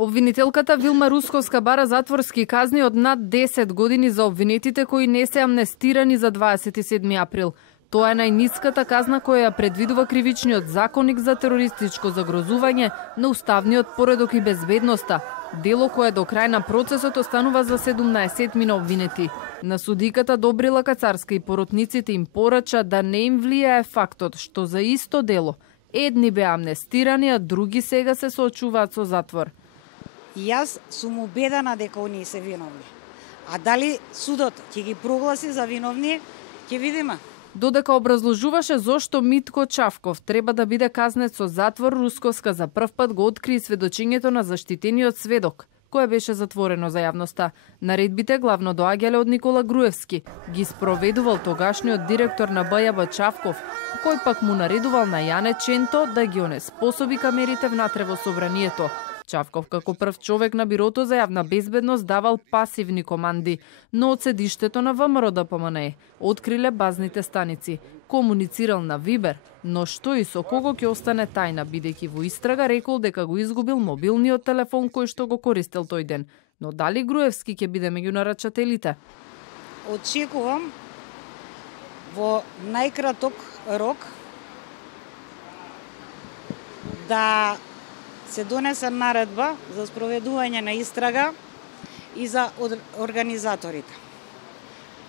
Обвинителката Вилма Русковска бара затворски казни од над 10 години за обвинетите кои не се амнестирани за 27 април. Тоа е најниската казна која ја предвидува кривичниот законник за терористичко загрозување на уставниот поредок и безбедноста, дело кое до крај на процесот останува за 17 мина обвинети. На судиката Добрила Кацарска и поротниците им порача да не им влијае фактот што за исто дело едни беа амнестирани, а други сега се соочуваат со затвор. Јас сум убедена дека оние се виновни. А дали судот ќе ги прогласи за виновни, ќе видиме. Додека образложуваше зошто Митко Чавков треба да биде казнет со затвор, Русковска за прв пат го откри сведочењето на заштитениот сведок, кое беше затворено за јавноста. Наредбите главно доаѓале од Никола Груевски, ги спроведувал тогашниот директор на БЈБ Чавков, кој пак му наредувал на Јане Ченто да ги онеспособи камерите внатре во собранието. Чавков како прв човек на Бирото за јавна безбедност давал пасивни команди, но од седиштето на ВМРО ДПМНЕ откриле базните станици, комуницирал на Вибер, но што и со кого ќе остане тајна, бидејќи во истрага рекол дека го изгубил мобилниот телефон кој што го користел тој ден. Но дали Груевски ќе биде меѓу нарачателите? Очекувам во најкраток рок да се донесе наредба за спроведување на истрага и за организаторите.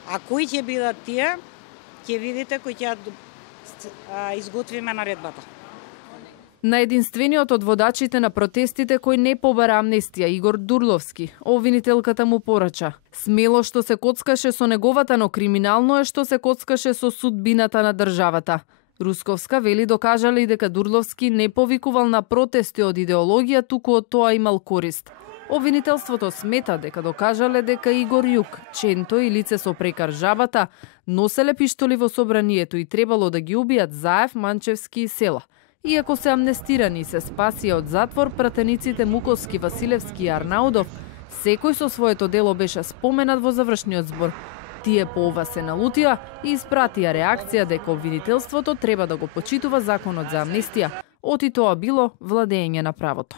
А кои ќе бидат тие, ќе видите кои ќе изготвиме наредбата. На единствениот од водачите на протестите кој не побара амнестија, Игор Дурловски, обвинителката му порача: смело што се коцкаше со неговата, но криминално е што се коцкаше со судбината на државата. Русковска вели докажале и дека Дурловски не повикувал на протести од идеологија, туку од тоа имал корист. Обвинителството смета дека докажале дека Игор Јук, Ченто и лице со прекар Жабата носеле пиштоли во собранието и требало да ги убијат Заев, Манчевски и Села. Иако се амнестирани и се спасија од затвор, пратениците Муковски, Василевски и Арнаудов, секој со своето дело беше споменат во завршниот збор. Тие по ова се налутија и испратија реакција дека обвинителството треба да го почитува законот за амнестија, оти тоа било владење на правото.